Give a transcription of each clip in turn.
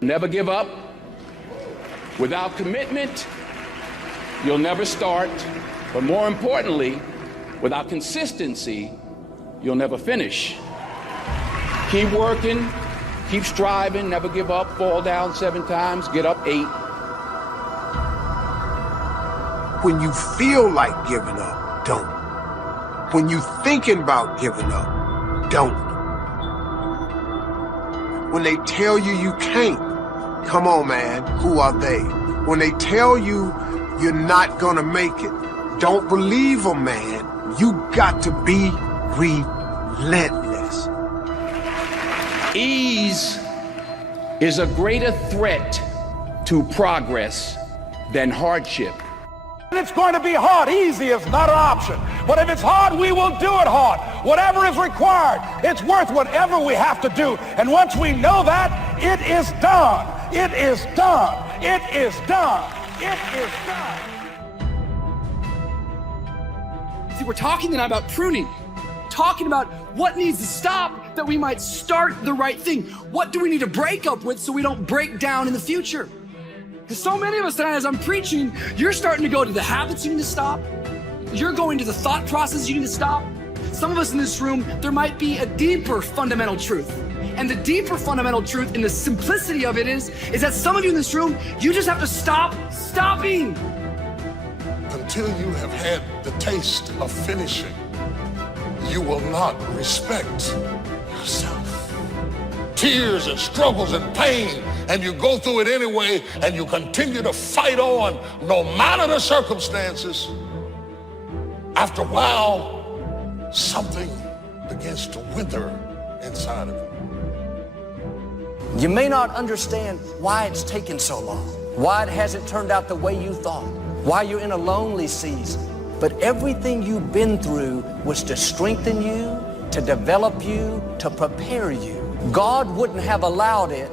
Never give up. Without commitment, you'll never start. But more importantly, without consistency, you'll never finish. Keep working, keep striving, never give up, fall down 7 times, get up 8. When you feel like giving up, don't. When you thinking about giving up, don't. When they tell you you can't, come on, man, who are they? When they tell you you're not gonna make it, don't believe them, man. You got to be relentless. Ease is a greater threat to progress than hardship. It's going to be hard. Easy is not an option. But if it's hard, we will do it hard. Whatever is required, it's worth whatever we have to do. And once we know that, it is done. It is done. It is done. It is done. See, we're talking tonight about pruning, talking about what needs to stop that we might start the right thing. What do we need to break up with so we don't break down in the future? Because so many of us tonight, as I'm preaching, you're starting to go to the habits you need to stop. You're going to the thought process you need to stop. Some of us in this room, there might be a deeper fundamental truth. And the deeper fundamental truth and the simplicity of it is that some of you in this room, you just have to stop stopping. Until you have had the taste of finishing, you will not respect yourself. Tears and struggles and pain, and you go through it anyway, and you continue to fight on no matter the circumstances. After a while, something begins to wither inside of you. You may not understand why it's taken so long, why it hasn't turned out the way you thought, why you're in a lonely season, but everything you've been through was to strengthen you, to develop you, to prepare you. God wouldn't have allowed it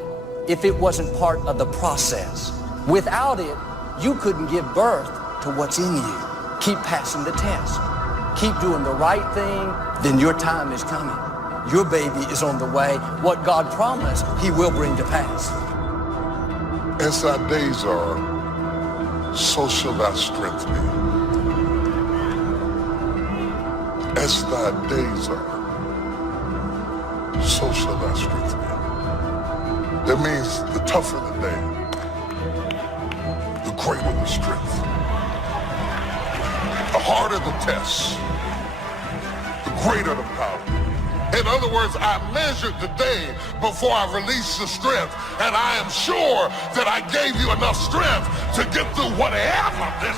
if it wasn't part of the process. Without it, you couldn't give birth to what's in you. Keep passing the test. Keep doing the right thing, then your time is coming. Your baby is on the way. What God promised, He will bring to pass. As thy days are, so shall thy strength be. As thy days are, so shall thy strength be. That means the tougher the day, the greater the strength. The harder the test, the greater the power. In other words, I measured the day before I released the strength, and I am sure that I gave you enough strength to get through whatever this.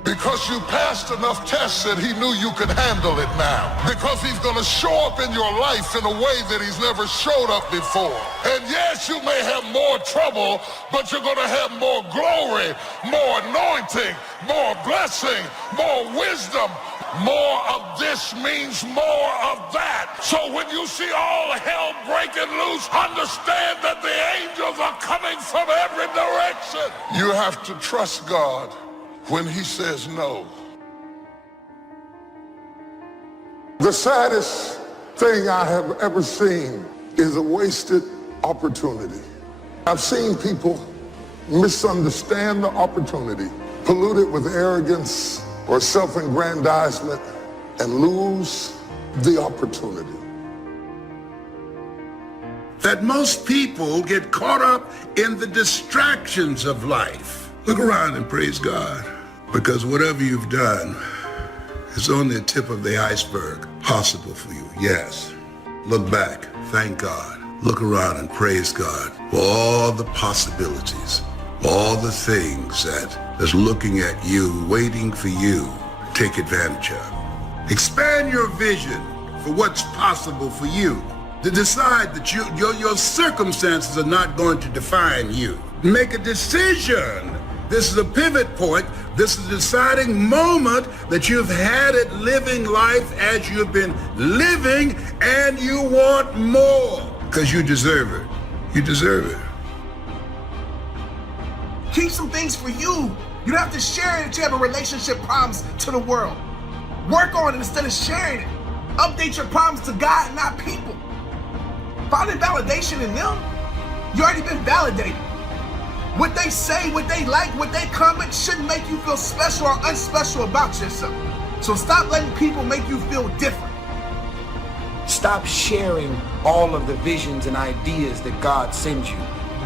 Because you passed enough tests that He knew you could handle it now. Because He's going to show up in your life in a way that He's never showed up before. And yes, you may have more trouble, but you're going to have more glory, more anointing, more blessing, more wisdom. More of this means more of that. So when you see all hell breaking loose, understand that the angels are coming from every direction. You have to trust God when He says no. The saddest thing I have ever seen is a wasted opportunity. I've seen people misunderstand the opportunity, pollute it with arrogance or self-aggrandizement, and lose the opportunity. That most people get caught up in the distractions of life. Look around and praise God, because whatever you've done is only the tip of the iceberg possible for you. Yes. Look back, thank God. Look around and praise God for all the possibilities, all the things that's looking at you, waiting for you to take advantage of. Expand your vision for what's possible for you. To decide that your circumstances are not going to define you. Make a decision. This is a pivot point. This is a deciding moment that you've had it living life as you've been living, and you want more because you deserve it. You deserve it. Keep some things for you. You don't have to share it if you have a relationship problems to the world. Work on it instead of sharing it. Update your problems to God, not people. Finding validation in them You already been validated. What they say, what they like, what they comment shouldn't make you feel special or unspecial about yourself. So stop letting people make you feel different. Stop sharing all of the visions and ideas that God sends you.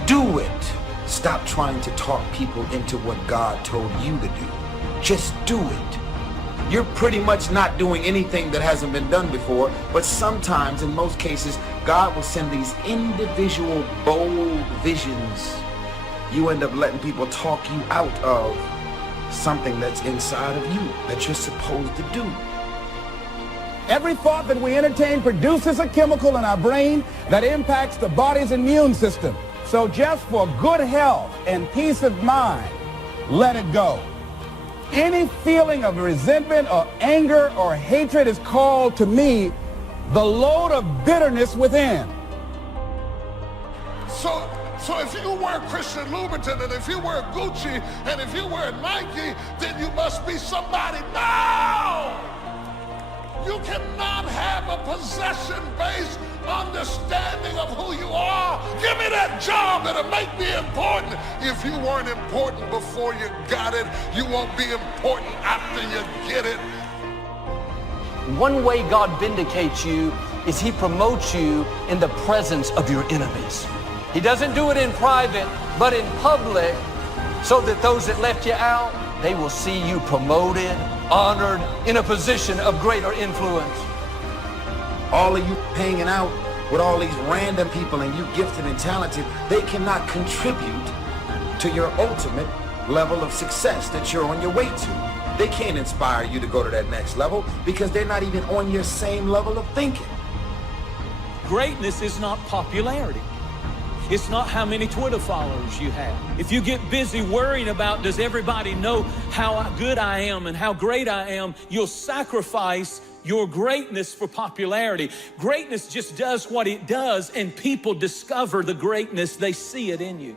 Do it. Stop trying to talk people into what God told you to do. Just do it. You're pretty much not doing anything that hasn't been done before, but sometimes, in most cases, God will send these individual, bold visions. You end up letting people talk you out of something that's inside of you that you're supposed to do. Every thought that we entertain produces a chemical in our brain that impacts the body's immune system. So just for good health and peace of mind, let it go. Any feeling of resentment or anger or hatred is called to me the load of bitterness within. So if you wear Christian Louboutin, and if you wear Gucci, and if you wear Nike, then you must be somebody. No! You cannot have a possession-based understanding of who you are. Give me that job that'll make me important. If you weren't important before you got it, you won't be important after you get it. One way God vindicates you is He promotes you in the presence of your enemies. He doesn't do it in private, but in public, so that those that left you out, they will see you promoted, honored, in a position of greater influence. All of you hanging out with all these random people and you gifted and talented, they cannot contribute to your ultimate level of success that you're on your way to. They can't inspire you to go to that next level because they're not even on your same level of thinking. Greatness is not popularity. It's not how many Twitter followers you have. If you get busy worrying about does everybody know how good I am and how great I am, you'll sacrifice your greatness for popularity. Greatness just does what it does, and people discover the greatness. They see it in you.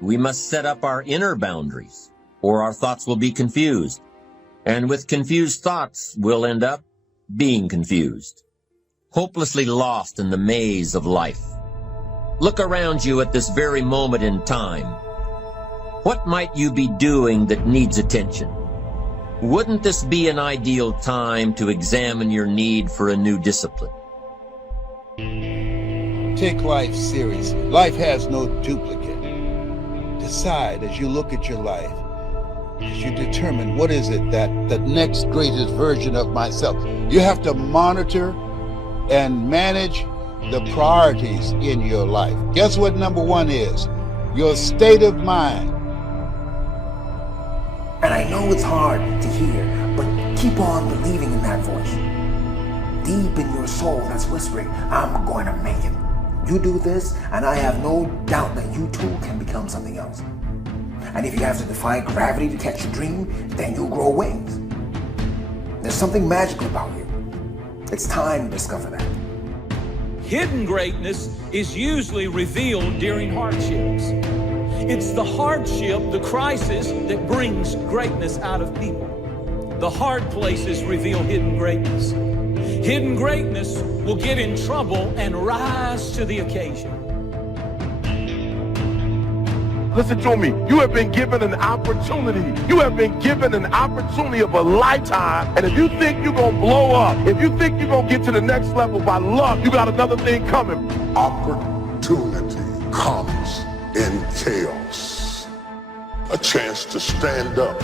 We must set up our inner boundaries, or our thoughts will be confused. And with confused thoughts, we'll end up being confused, hopelessly lost in the maze of life. Look around you at this very moment in time. What might you be doing that needs attention? Wouldn't this be an ideal time to examine your need for a new discipline? Take life seriously. Life has no duplicate. Decide as you look at your life, as you determine what is it that the next greatest version of myself. You have to monitor and manage the priorities in your life. Guess what number one is? Your state of mind. And I know it's hard to hear, but keep on believing in that voice. Deep in your soul that's whispering, I'm going to make it. You do this, and I have no doubt that you too can become something else. And if you have to defy gravity to catch your dream, then you'll grow wings. There's something magical about you. It's time to discover that. Hidden greatness is usually revealed during hardships. It's the hardship, the crisis, that brings greatness out of people. The hard places reveal hidden greatness. Hidden greatness will get in trouble and rise to the occasion. Listen to me. You have been given an opportunity. You have been given an opportunity of a lifetime. And if you think you're going to blow up, if you think you're going to get to the next level by luck, you got another thing coming. Opportunity comes in chaos. A chance to stand up.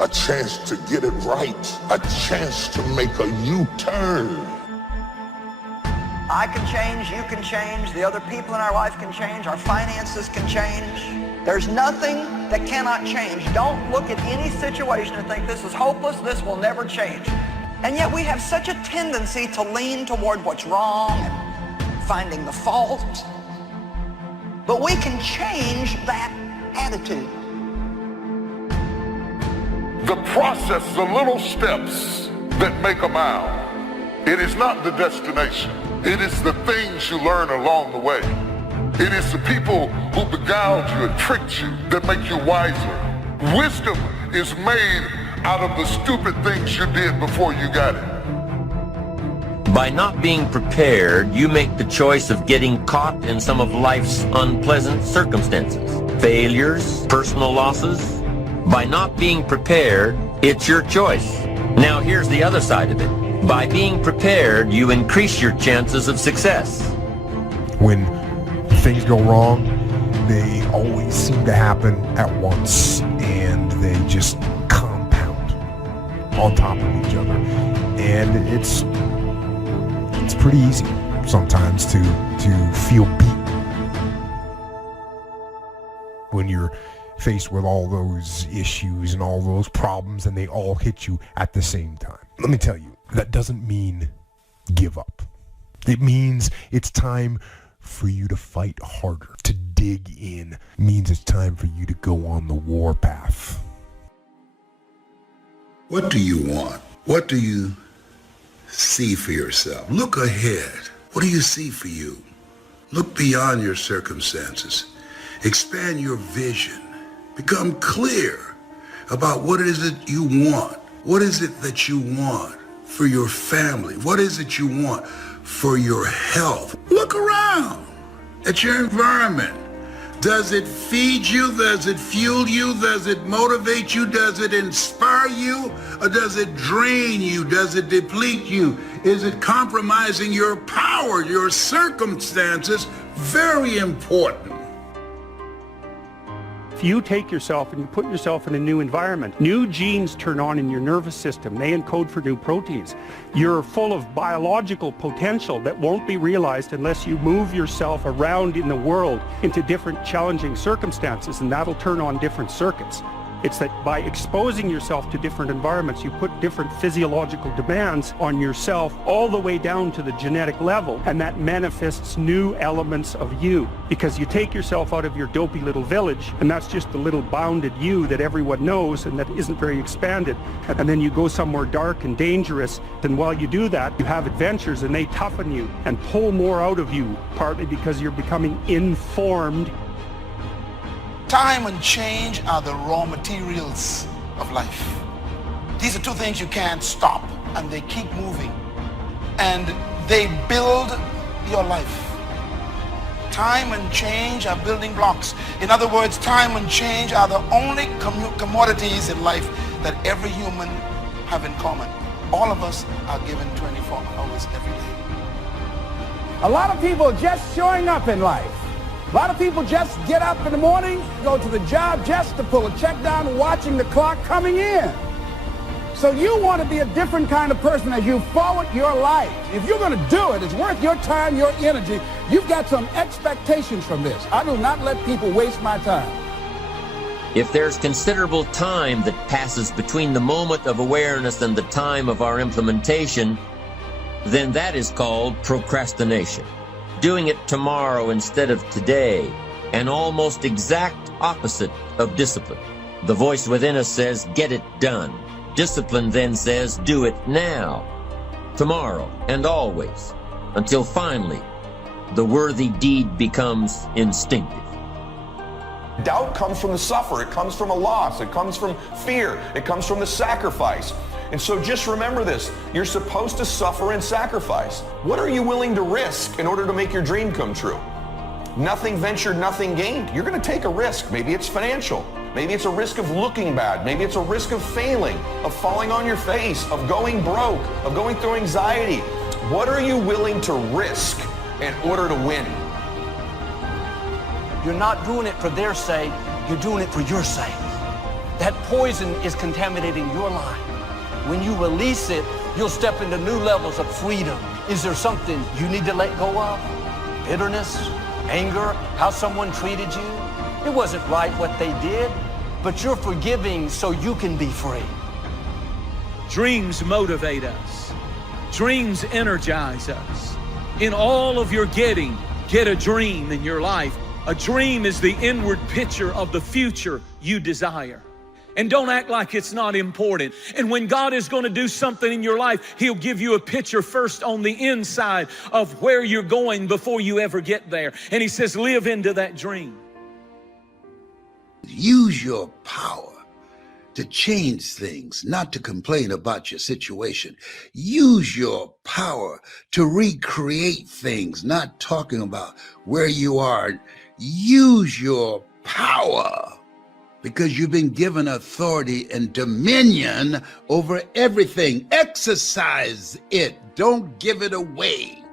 A chance to get it right. A chance to make a U-turn. I can change, you can change, the other people in our life can change, our finances can change. There's nothing that cannot change. Don't look at any situation and think this is hopeless, this will never change. And yet we have such a tendency to lean toward what's wrong and finding the fault. But we can change that attitude. The process, the little steps that make a mile. It is not the destination. It is the things you learn along the way. It is the people who beguiled you and tricked you that make you wiser. Wisdom is made out of the stupid things you did before you got it. By not being prepared, you make the choice of getting caught in some of life's unpleasant circumstances, failures, personal losses. By not being prepared, it's your choice. Now here's the other side of it. By being prepared, you increase your chances of success. When things go wrong, they always seem to happen at once, and they just compound on top of each other. And it's pretty easy sometimes to feel beat when you're faced with all those issues and all those problems, and they all hit you at the same time. Let me tell you, that doesn't mean give up. It means it's time for you to fight harder, to dig in. It means it's time for you to go on the war path. What do you want? What do you see for yourself? Look ahead. What do you see for you? Look beyond your circumstances. Expand your vision. Become clear about what is it you want. What is it that you want for your family? What is it you want for your health? Look around at your environment. Does it feed you? Does it fuel you? Does it motivate you? Does it inspire you? Or does it drain you? Does it deplete you? Is it compromising your power, your circumstances? Very important. If you take yourself and you put yourself in a new environment, new genes turn on in your nervous system. They encode for new proteins. You're full of biological potential that won't be realized unless you move yourself around in the world into different challenging circumstances, and that'll turn on different circuits. It's that by exposing yourself to different environments, you put different physiological demands on yourself all the way down to the genetic level, and that manifests new elements of you. Because you take yourself out of your dopey little village, and that's just the little bounded you that everyone knows and that isn't very expanded. And then you go somewhere dark and dangerous, then while you do that, you have adventures and they toughen you and pull more out of you, partly because you're becoming informed. Time and change are the raw materials of life. These are two things you can't stop, and they keep moving. And they build your life. Time and change are building blocks. In other words, time and change are the only commodities in life that every human have in common. All of us are given 24 hours every day. A lot of people are just showing up in life. A lot of people just get up in the morning, go to the job just to pull a check down, watching the clock coming in. So you want to be a different kind of person as you forward your life. If you're going to do it, it's worth your time, your energy. You've got some expectations from this. I do not let people waste my time. If there's considerable time that passes between the moment of awareness and the time of our implementation, then that is called procrastination. Doing it tomorrow instead of today, an almost exact opposite of discipline. The voice within us says, get it done. Discipline then says, do it now, tomorrow, and always, until finally, the worthy deed becomes instinctive. Doubt comes from the suffer. It comes from a loss. It comes from fear. It comes from the sacrifice. And so just remember this, you're supposed to suffer and sacrifice. What are you willing to risk in order to make your dream come true? Nothing ventured, nothing gained. You're going to take a risk. Maybe it's financial. Maybe it's a risk of looking bad. Maybe it's a risk of failing, of falling on your face, of going broke, of going through anxiety. What are you willing to risk in order to win? You're not doing it for their sake, you're doing it for your sake. That poison is contaminating your life. When you release it, you'll step into new levels of freedom. Is there something you need to let go of? Bitterness, anger, how someone treated you? It wasn't right what they did, but you're forgiving so you can be free. Dreams motivate us. Dreams energize us. In all of your getting, get a dream in your life. A dream is the inward picture of the future you desire. And don't act like it's not important. And when God is going to do something in your life, He'll give you a picture first on the inside of where you're going before you ever get there. And He says, live into that dream. Use your power to change things, not to complain about your situation. Use your power to recreate things, not talking about where you are. Use your power because you've been given authority and dominion over everything. Exercise it. Don't give it away.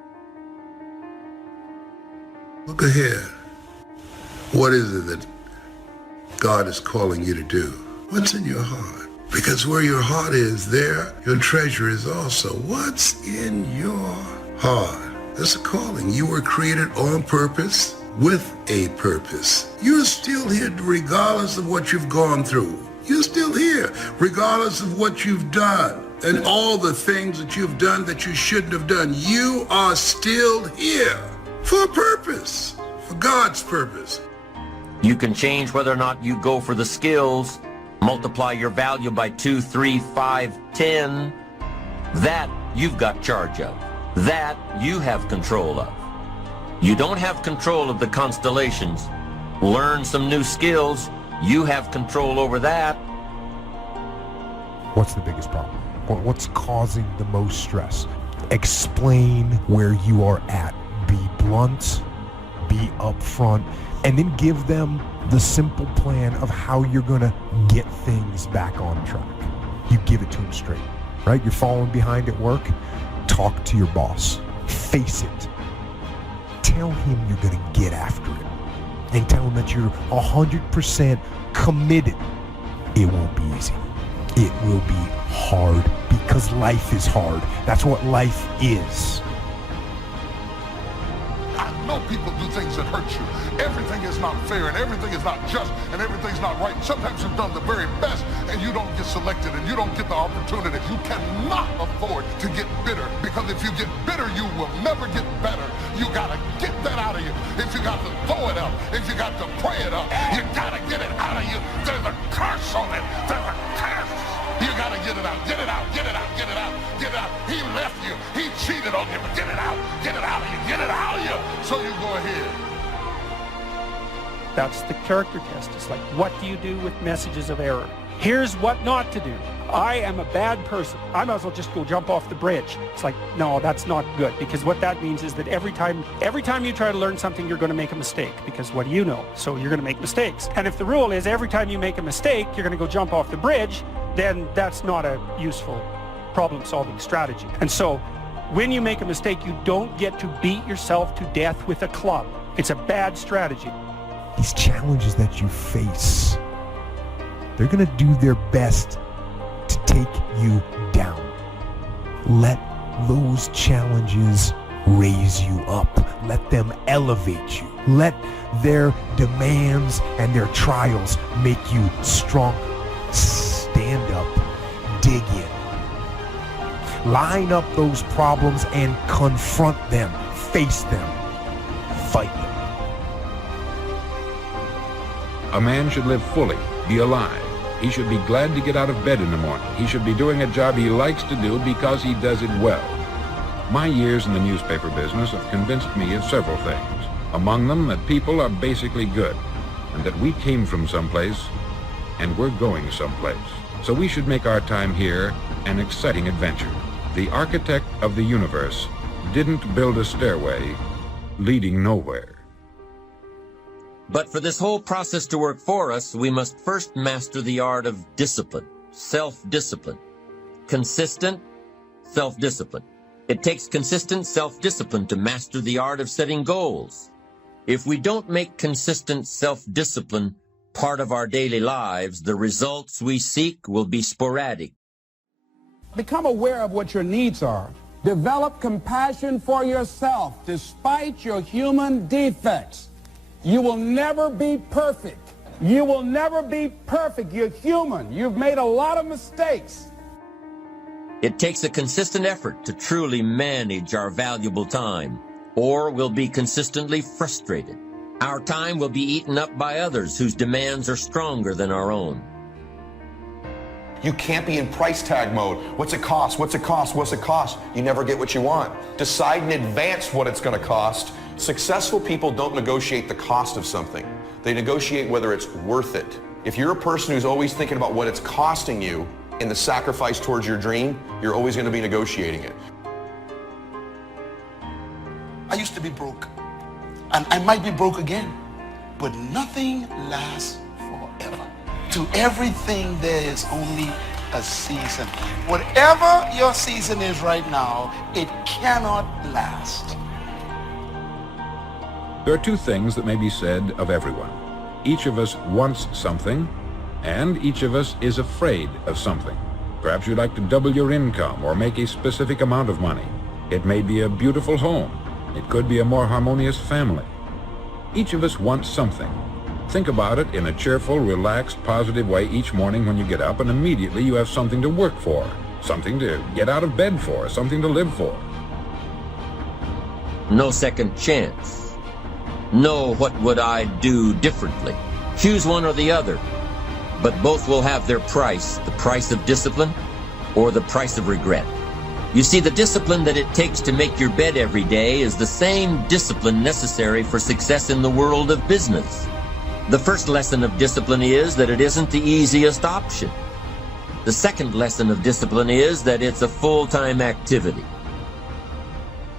Look ahead. What is it that God is calling you to do? What's in your heart? Because where your heart is, there your treasure is also. What's in your heart? That's a calling. You were created on purpose, with a purpose. You're still here regardless of what you've gone through. You're still here regardless of what you've done and all the things that you've done that you shouldn't have done. You are still here for a purpose, for God's purpose. You can change whether or not you go for the skills, multiply your value by 2, 3, 5, 10. That you've got charge of. That you have control of. You don't have control of the constellations. Learn some new skills. You have control over that. What's the biggest problem? What's causing the most stress? Explain where you are at. Be blunt, be upfront, and then give them the simple plan of how you're going to get things back on track. You give it to them straight, right? You're falling behind at work. Talk to your boss. Face it. Tell him you're going to get after it. And tell him that you're 100% committed. It won't be easy. It will be hard because life is hard. That's what life is. I know people do things that hurt you. Everything is not fair and everything is not just and everything's not right. Sometimes you've done the very best and you don't get selected and you don't get the opportunity. You cannot afford to get bitter because if you get bitter, you will never get better. You gotta get that out of you. If you got to throw it up, if you got to pray it up, you gotta get it out of you. There's a curse on it. There's a curse. You gotta get it out, get it out, get it out, get it out, get it out. He left you, he cheated on you, but get it out of you, get it out of you. So you go ahead. That's the character test. It's like, what do you do with messages of error? Here's what not to do. I am a bad person. I might as well just go jump off the bridge. It's like, no, that's not good, because what that means is that every time you try to learn something, you're going to make a mistake, because what do you know? So you're going to make mistakes. And if the rule is every time you make a mistake, you're going to go jump off the bridge, then that's not a useful problem-solving strategy. And so when you make a mistake, you don't get to beat yourself to death with a club. It's a bad strategy. These challenges that you face, they're going to do their best to take you down. Let those challenges raise you up. Let them elevate you. Let their demands and their trials make you stronger. Stand up, dig in. Line up those problems and confront them. Face them. Fight them. A man should live fully, be alive. He should be glad to get out of bed in the morning. He should be doing a job he likes to do because he does it well. My years in the newspaper business have convinced me of several things. Among them, that people are basically good, and that we came from someplace, and we're going someplace. So we should make our time here an exciting adventure. The architect of the universe didn't build a stairway leading nowhere. But for this whole process to work for us, we must first master the art of discipline, self-discipline. Consistent self-discipline. It takes consistent self-discipline to master the art of setting goals. If we don't make consistent self-discipline part of our daily lives, the results we seek will be sporadic. Become aware of what your needs are. Develop compassion for yourself despite your human defects. You will never be perfect. You will never be perfect. You're human. You've made a lot of mistakes. It takes a consistent effort to truly manage our valuable time, or we'll be consistently frustrated. Our time will be eaten up by others whose demands are stronger than our own. You can't be in price tag mode. What's it cost? What's it cost? What's it cost? You never get what you want. Decide in advance what it's going to cost. Successful people don't negotiate the cost of something. They negotiate whether it's worth it. If you're a person who's always thinking about what it's costing you in the sacrifice towards your dream, you're always going to be negotiating it. I used to be broke, and I might be broke again, but nothing lasts forever. To everything there is only a season. Whatever your season is right now, it cannot last. There are two things that may be said of everyone. Each of us wants something, and each of us is afraid of something. Perhaps you'd like to double your income or make a specific amount of money. It may be a beautiful home. It could be a more harmonious family. Each of us wants something. Think about it in a cheerful, relaxed, positive way each morning when you get up, and immediately you have something to work for, something to get out of bed for, something to live for. No second chance. No, what would I do differently? Choose one or the other, but both will have their price, the price of discipline or the price of regret. You see, the discipline that it takes to make your bed every day is the same discipline necessary for success in the world of business. The first lesson of discipline is that it isn't the easiest option. The second lesson of discipline is that it's a full-time activity.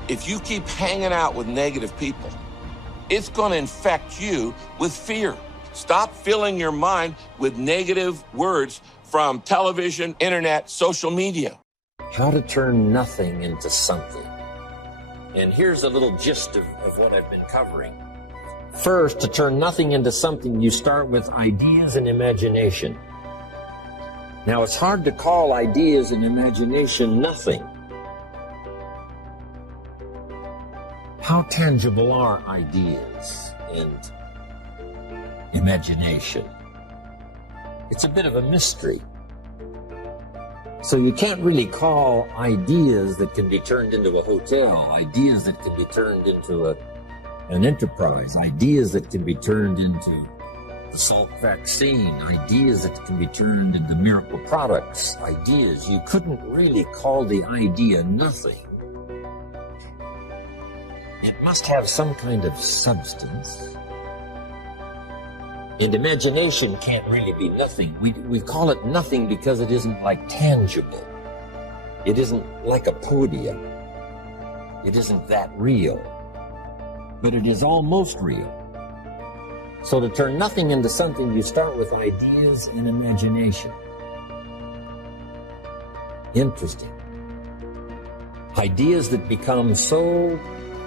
If you keep hanging out with negative people, it's going to infect you with fear. Stop filling your mind with negative words from television, internet, social media. How to turn nothing into something. And here's a little gist of what I've been covering. First, to turn nothing into something, you start with ideas and imagination. Now, it's hard to call ideas and imagination nothing. How tangible are ideas and imagination? It's a bit of a mystery. So you can't really call ideas that can be turned into a hotel, ideas that can be turned into an enterprise, ideas that can be turned into the Salk vaccine, ideas that can be turned into miracle products, ideas. You couldn't really call the idea nothing. It must have some kind of substance. And imagination can't really be nothing. We call it nothing because it isn't like tangible. It isn't like a podium. It isn't that real. But it is almost real. So to turn nothing into something, you start with ideas and imagination. Interesting. Ideas that become so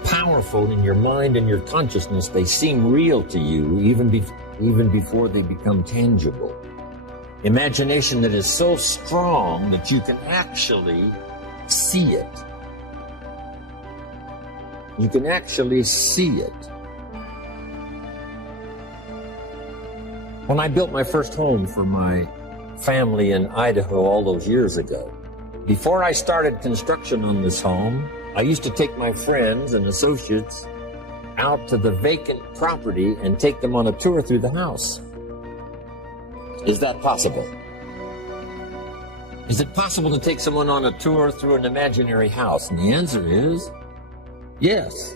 powerful in your mind and your consciousness, they seem real to you even before they become tangible. Imagination that is so strong that you can actually see it. You can actually see it. When I built my first home for my family in Idaho all those years ago, before I started construction on this home, I used to take my friends and associates out to the vacant property and take them on a tour through the house. Is that possible? Is it possible to take someone on a tour through an imaginary house? And the answer is yes.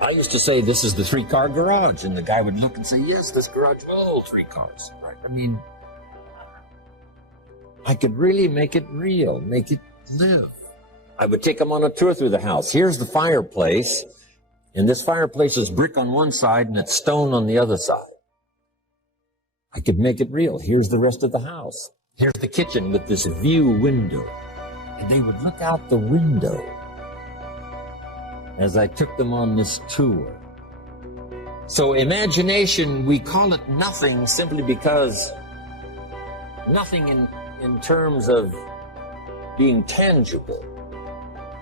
I used to say, this is the 3-car garage, and the guy would look and say, yes, this garage will hold 3 cars. Right? I mean, I could really make it real, make it live. I would take them on a tour through the house. Here's the fireplace, and this fireplace is brick on one side and it's stone on the other side. I could make it real. Here's the rest of the house. Here's the kitchen with this view window. And they would look out the window as I took them on this tour. So imagination, we call it nothing simply because nothing in terms of being tangible.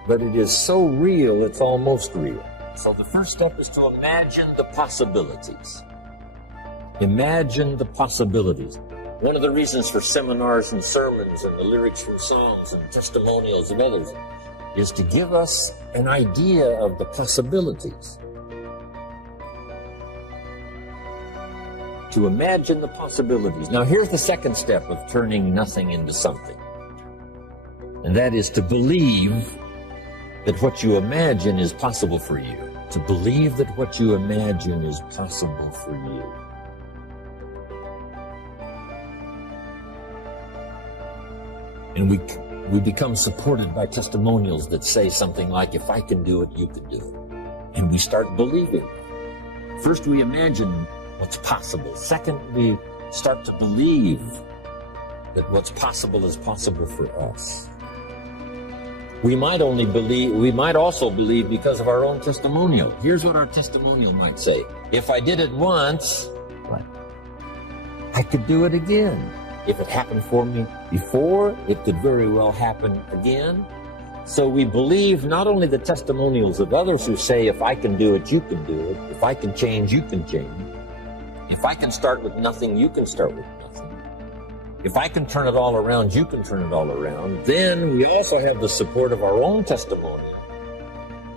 But it is so real, it's almost real. So the first step is to imagine the possibilities. Imagine the possibilities. One of the reasons for seminars and sermons and the lyrics from songs and testimonials of others is to give us an idea of the possibilities. To imagine the possibilities. Now here's the second step of turning nothing into something. And that is to believe that what you imagine is possible for you. To believe that what you imagine is possible for you. And we become supported by testimonials that say something like, if I can do it, you can do it. And we start believing. First, we imagine what's possible. Second, we start to believe that what's possible is possible for us. We might also believe because of our own testimonial. Here's what our testimonial might say. If I did it once, I could do it again. If it happened for me before, it could very well happen again. So we believe not only the testimonials of others who say, if I can do it, you can do it. If I can change, you can change. If I can start with nothing, you can start with nothing. If I can turn it all around, you can turn it all around. Then we also have the support of our own testimonial.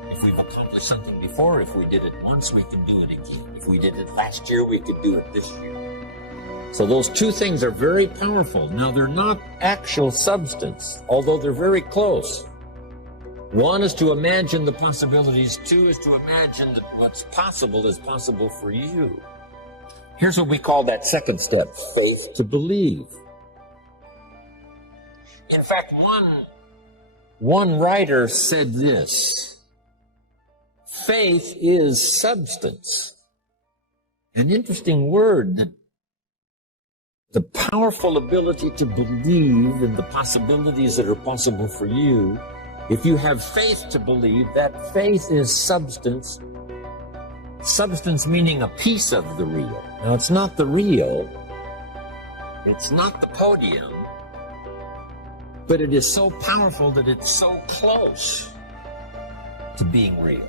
If we've accomplished something before, if we did it once, we can do it again. If we did it last year, we could do it this year. So those two things are very powerful. Now, they're not actual substance, although they're very close. One is to imagine the possibilities. Two is to imagine that what's possible is possible for you. Here's what we call that second step, faith to believe. In fact, one writer said this: faith is substance. An interesting word, that the powerful ability to believe in the possibilities that are possible for you. If you have faith to believe, that faith is substance. Substance meaning a piece of the real. Now, it's not the real. It's not the podium. But it is so powerful that it's so close to being real.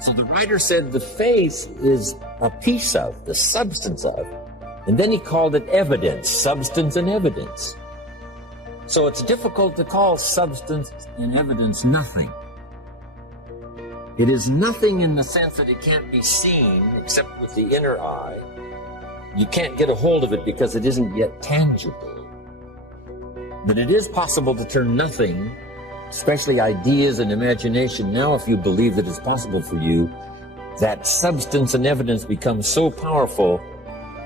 So the writer said the faith is a piece of, the substance of, and then he called it evidence, substance and evidence. So it's difficult to call substance and evidence nothing. It is nothing in the sense that it can't be seen except with the inner eye. You can't get a hold of it because it isn't yet tangible. But it is possible to turn nothing, especially ideas and imagination. Now, if you believe that it's possible for you, that substance and evidence becomes so powerful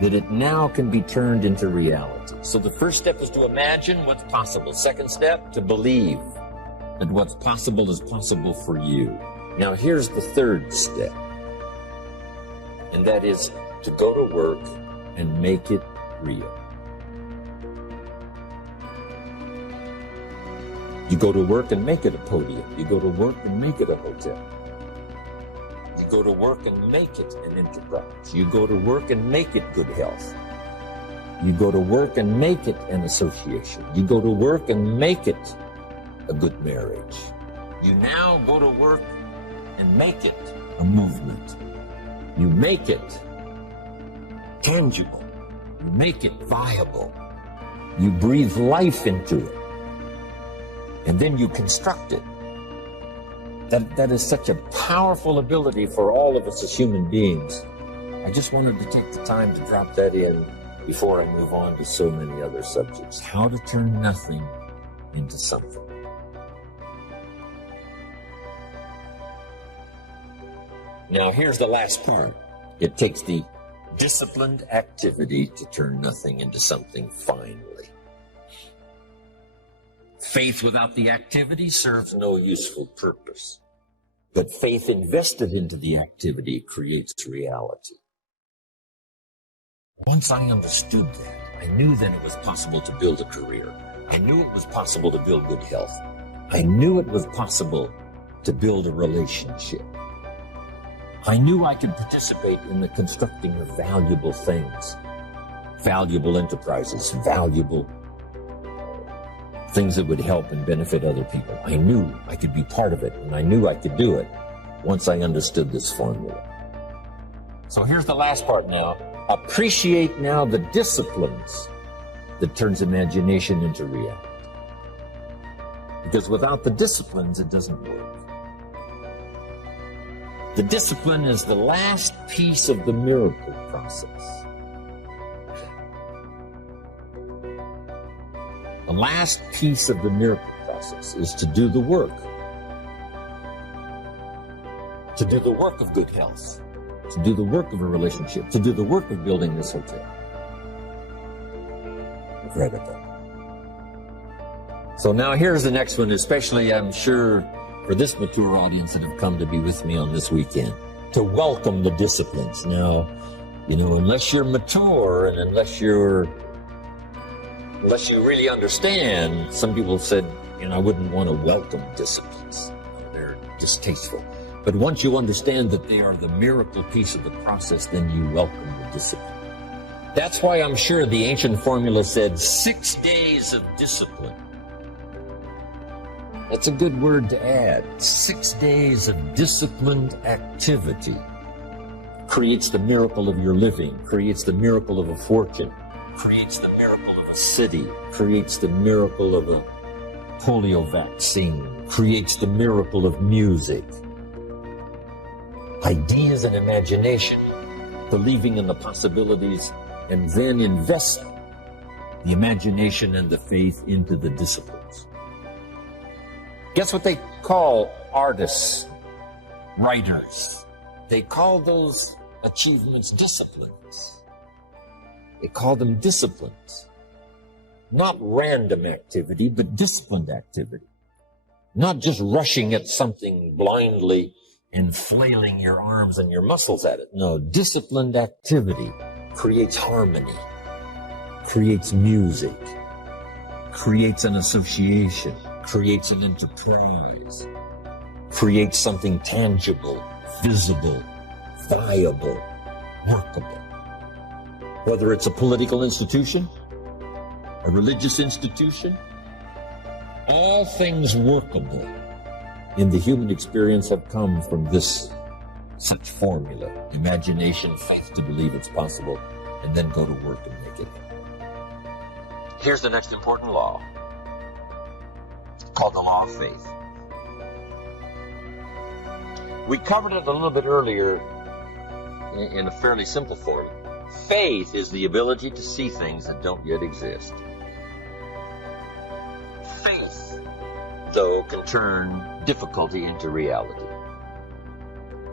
that it now can be turned into reality. So the first step is to imagine what's possible. Second step, to believe that what's possible is possible for you. Now here's the third step, and that is to go to work and make it real. You go to work and make it a podium. You go to work and make it a hotel. You go to work and make it an enterprise. You go to work and make it good health. You go to work and make it an association. You go to work and make it a good marriage. You now go to work and make it a movement. You make it tangible. You make it viable. You breathe life into it. And then you construct it. That is such a powerful ability for all of us as human beings. I just wanted to take the time to drop that in before I move on to so many other subjects. How to turn nothing into something. Now here's the last part. It takes the disciplined activity to turn nothing into something finally. Faith without the activity serves no useful purpose. But faith invested into the activity creates reality. Once I understood that, I knew then it was possible to build a career. I knew it was possible to build good health. I knew it was possible to build a relationship. I knew I could participate in the constructing of valuable things, valuable enterprises, valuable things that would help and benefit other people. I knew I could be part of it, and I knew I could do it once I understood this formula. So here's the last part now. Appreciate now the disciplines that turns imagination into reality. Because without the disciplines, it doesn't work. The discipline is the last piece of the miracle process. The last piece of the miracle process is to do the work. To do the work of good health. To do the work of a relationship. To do the work of building this hotel. Incredible. So now here's the next one, especially I'm sure for this mature audience that have come to be with me on this weekend, to welcome the disciplines. Now, you know, unless you're mature and unless you really understand, some people said, you know, I wouldn't want to welcome disciplines. They're distasteful. But once you understand that they are the miracle piece of the process, then you welcome the discipline. That's why I'm sure the ancient formula said 6 days of discipline. That's a good word to add. 6 days of disciplined activity creates the miracle of your living, creates the miracle of a fortune, creates the miracle of a city, creates the miracle of a polio vaccine, creates the miracle of music. Ideas and imagination, believing in the possibilities, and then investing the imagination and the faith into the disciplines. Guess what they call artists, writers? They call those achievements disciplines. They call them disciplines. Not random activity, but disciplined activity. Not just rushing at something blindly and flailing your arms and your muscles at it. No, disciplined activity creates harmony, creates music, creates an association, creates an enterprise, creates something tangible, visible, viable, workable. Whether it's a political institution, a religious institution, all things workable in the human experience have come from this such formula. Imagination, faith to believe it's possible, and then go to work and make it. Here's the next important law, called the law of faith. We covered it a little bit earlier in a fairly simple form. Faith is the ability to see things that don't yet exist. Faith, though, can turn difficulty into reality,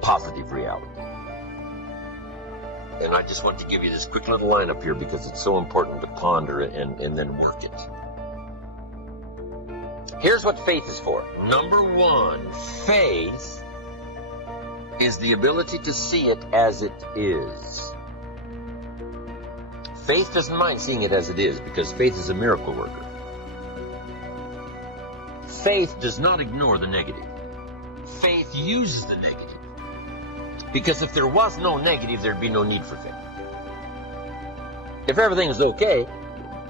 positive reality. And I just want to give you this quick little line up here because it's so important to ponder it and then work it. Here's what faith is for. Number one, faith is the ability to see it as it is. Faith doesn't mind seeing it as it is because faith is a miracle worker. Faith does not ignore the negative. Faith uses the negative. Because if there was no negative, there'd be no need for faith. If everything is okay,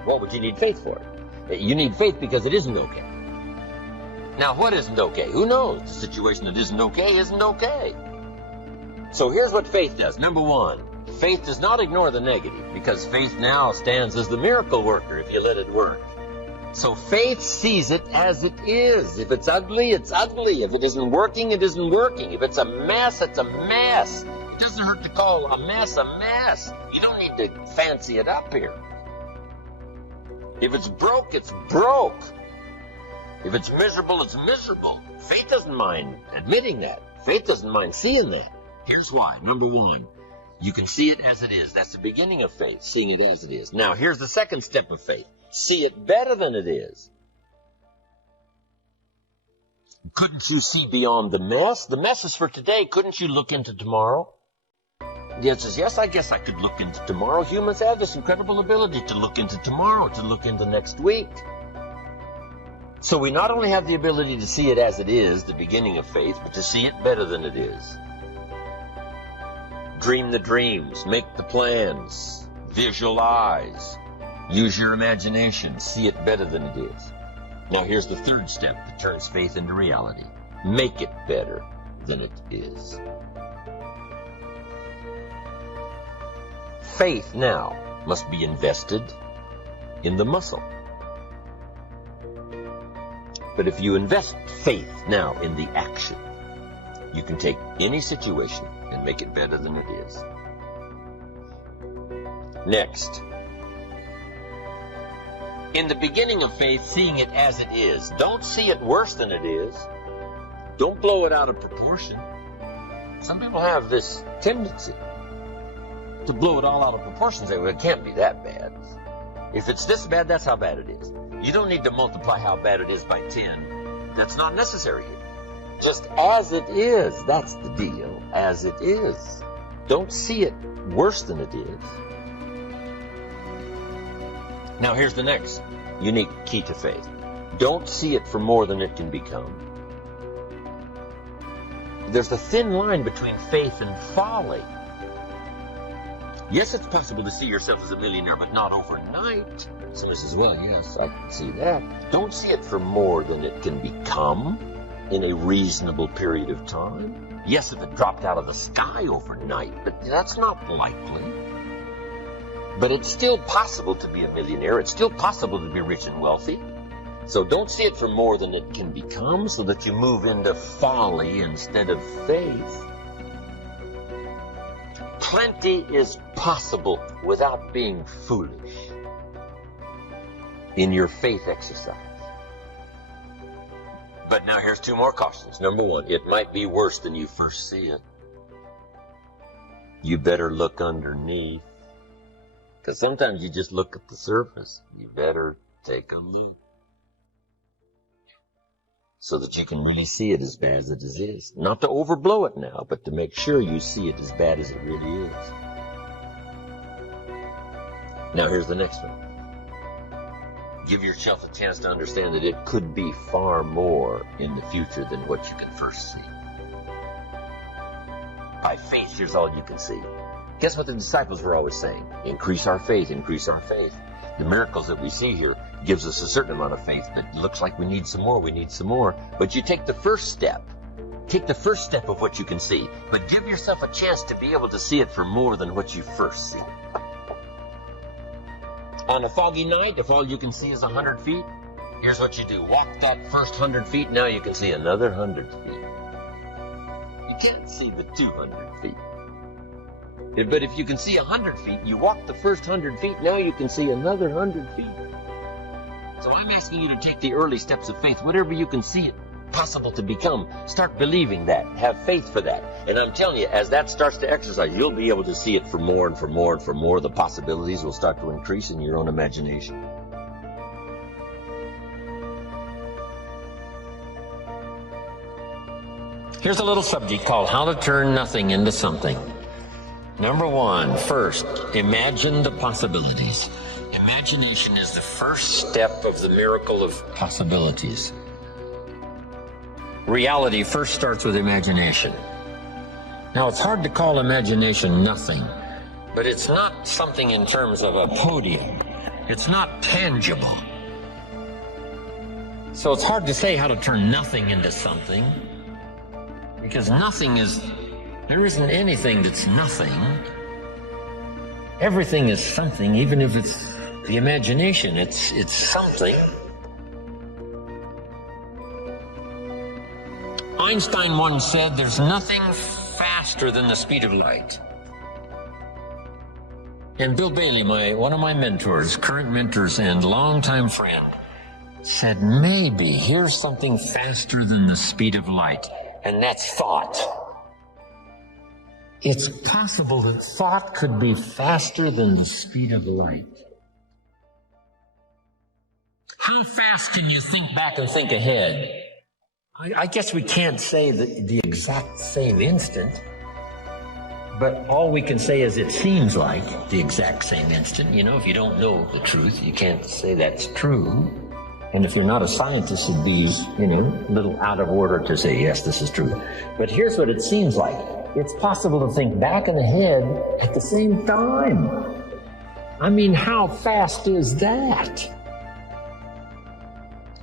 what would you need faith for? You need faith because it isn't okay. Now, what isn't okay? Who knows? The situation that isn't okay. So here's what faith does. Number one, faith does not ignore the negative because faith now stands as the miracle worker if you let it work. So faith sees it as it is. If it's ugly, it's ugly. If it isn't working, it isn't working. If it's a mess, it's a mess. It doesn't hurt to call a mess a mess. You don't need to fancy it up here. If it's broke, it's broke. If it's miserable, it's miserable. Faith doesn't mind admitting that. Faith doesn't mind seeing that. Here's why. Number one, you can see it as it is. That's the beginning of faith, seeing it as it is. Now, here's the second step of faith. See it better than it is. Couldn't you see beyond the mess? The mess is for today. Couldn't you look into tomorrow? The answer is yes, I guess I could look into tomorrow. Humans have this incredible ability to look into tomorrow, to look into next week. So we not only have the ability to see it as it is, the beginning of faith, but to see it better than it is. Dream the dreams, make the plans, visualize, use your imagination, see it better than it is. Now here's the third step that turns faith into reality. Make it better than it is. Faith now must be invested in the muscle. But if you invest faith now in the action, you can take any situation and make it better than it is. Next. In the beginning of faith, seeing it as it is. Don't see it worse than it is. Don't blow it out of proportion. Some people have this tendency to blow it all out of proportion and say, well, it can't be that bad. If it's this bad, that's how bad it is. You don't need to multiply how bad it is by 10. That's not necessary. Just as it is. That's the deal. As it is. Don't see it worse than it is. Now here's the next unique key to faith. Don't see it for more than it can become. There's a thin line between faith and folly. Yes, it's possible to see yourself as a millionaire, but not overnight. Someone says, well, yes, I can see that. Don't see it for more than it can become in a reasonable period of time. Yes, if it dropped out of the sky overnight, but that's not likely. But it's still possible to be a millionaire. It's still possible to be rich and wealthy. So don't see it for more than it can become so that you move into folly instead of faith. Plenty is possible without being foolish in your faith exercise. But now here's two more cautions. Number one, it might be worse than you first see it. You better look underneath. Because sometimes you just look at the surface. You better take a look. So that you can really see it as bad as it is. Not to overblow it now, but to make sure you see it as bad as it really is. Now here's the next one. Give yourself a chance to understand that it could be far more in the future than what you can first see. By faith, here's all you can see. Guess what the disciples were always saying? Increase our faith, increase our faith. The miracles that we see here gives us a certain amount of faith, but it looks like we need some more, we need some more. But you take the first step. Take the first step of what you can see, but give yourself a chance to be able to see it for more than what you first see. On a foggy night, if all you can see is 100 feet, here's what you do. Walk that first 100 feet, now you can see another 100 feet. You can't see the 200 feet. But if you can see 100 feet, you walk the first 100 feet, now you can see another 100 feet. So I'm asking you to take the early steps of faith, whatever you can see it possible to become. Start believing that. Have faith for that. And I'm telling you, as that starts to exercise, you'll be able to see it for more and for more and for more. The possibilities will start to increase in your own imagination. Here's a little subject called How to Turn Nothing into Something. Number one, first, imagine the possibilities. Imagination is the first step of the miracle of possibilities. Reality first starts with imagination. Now, it's hard to call imagination nothing, but it's not something in terms of a podium. It's not tangible. So it's hard to say how to turn nothing into something, because nothing is... There isn't anything that's nothing. Everything is something, even if it's the imagination. It's something. Einstein once said, there's nothing faster than the speed of light. And Bill Bailey, one of my mentors, current mentors and longtime friend, said, maybe here's something faster than the speed of light, and that's thought. It's possible that thought could be faster than the speed of light. How fast can you think back and think ahead? I guess we can't say the exact same instant, but all we can say is it seems like the exact same instant. You know, if you don't know the truth, you can't say that's true. And if you're not a scientist, it'd be, a little out of order to say, yes, this is true. But here's what it seems like. It's possible to think back and ahead at the same time. I mean, how fast is that?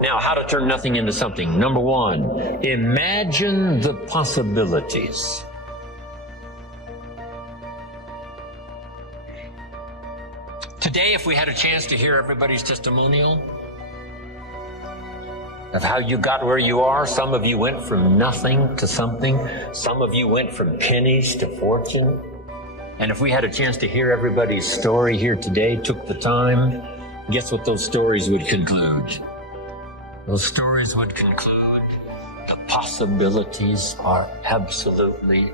Now, how to turn nothing into something. Number one, imagine the possibilities. Today, if we had a chance to hear everybody's testimonial of how you got where you are, some of you went from nothing to something. Some of you went from pennies to fortune. And if we had a chance to hear everybody's story here today, took the time, guess what those stories would conclude? Those stories would conclude the possibilities are absolutely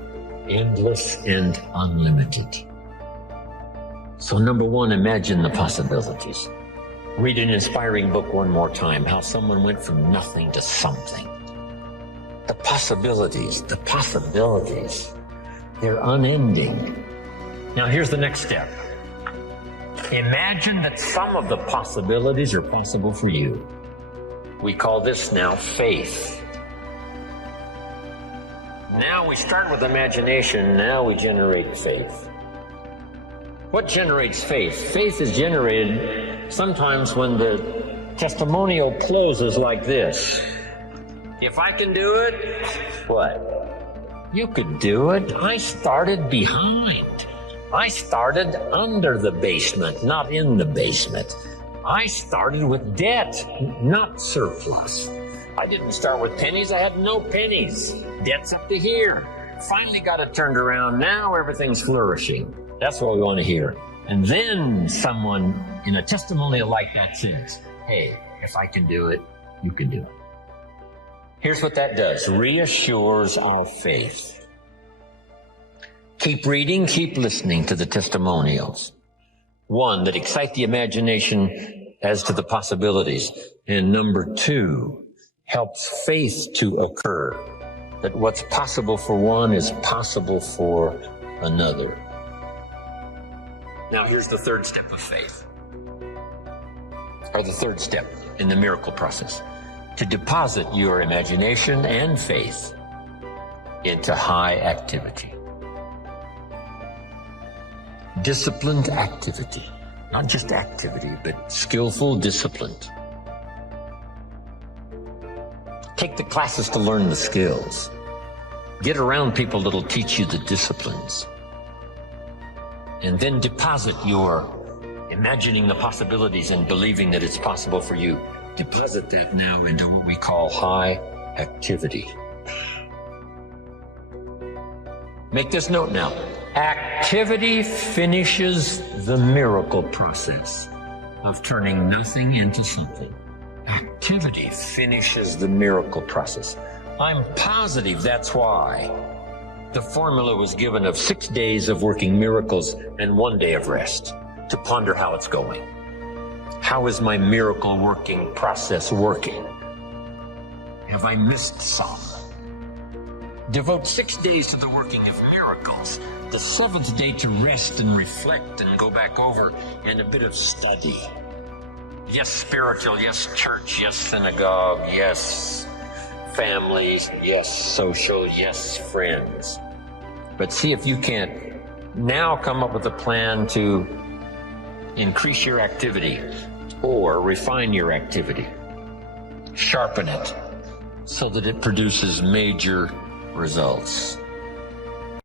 endless and unlimited. So number one, imagine the possibilities. Read an inspiring book one more time, how someone went from nothing to something. The possibilities, they're unending. Now here's the next step. Imagine that some of the possibilities are possible for you. We call this now faith. Now we start with imagination, now we generate faith. What generates faith? Faith is generated sometimes when the testimonial closes like this. If I can do it, what? You could do it. I started behind. I started under the basement, not in the basement. I started with debt, not surplus. I didn't start with pennies. I had no pennies. Debt's up to here. Finally got it turned around. Now everything's flourishing. That's what we want to hear. And then someone in a testimonial like that says, hey, if I can do it, you can do it. Here's what that does. Reassures our faith. Keep reading, keep listening to the testimonials. One, that excite the imagination as to the possibilities. And number two, helps faith to occur. That what's possible for one is possible for another. Now here's the third step of faith. Or the third step in the miracle process. To deposit your imagination and faith into high activity. Disciplined activity. Not just activity, but skillful, disciplined. Take the classes to learn the skills. Get around people that'll teach you the disciplines. And then deposit your imagining the possibilities and believing that it's possible for you. Deposit that now into what we call high activity. Make this note now. Activity finishes the miracle process of turning nothing into something. Activity finishes the miracle process. I'm positive that's why the formula was given of 6 days of working miracles and 1 day of rest to ponder how it's going. How is my miracle working process working? Have I missed some? Devote 6 days to the working of miracles. The 7th day to rest and reflect and go back over and a bit of study. Yes, spiritual. Yes, church. Yes, synagogue. Yes, family. Yes, social. Yes, friends. But see if you can't now come up with a plan to increase your activity or refine your activity. Sharpen it so that it produces major results.